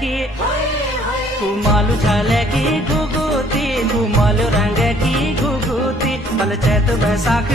की कुमालू झाले की घुघुती, कुमालू रंग की घुघुती, बल चैत बैसाख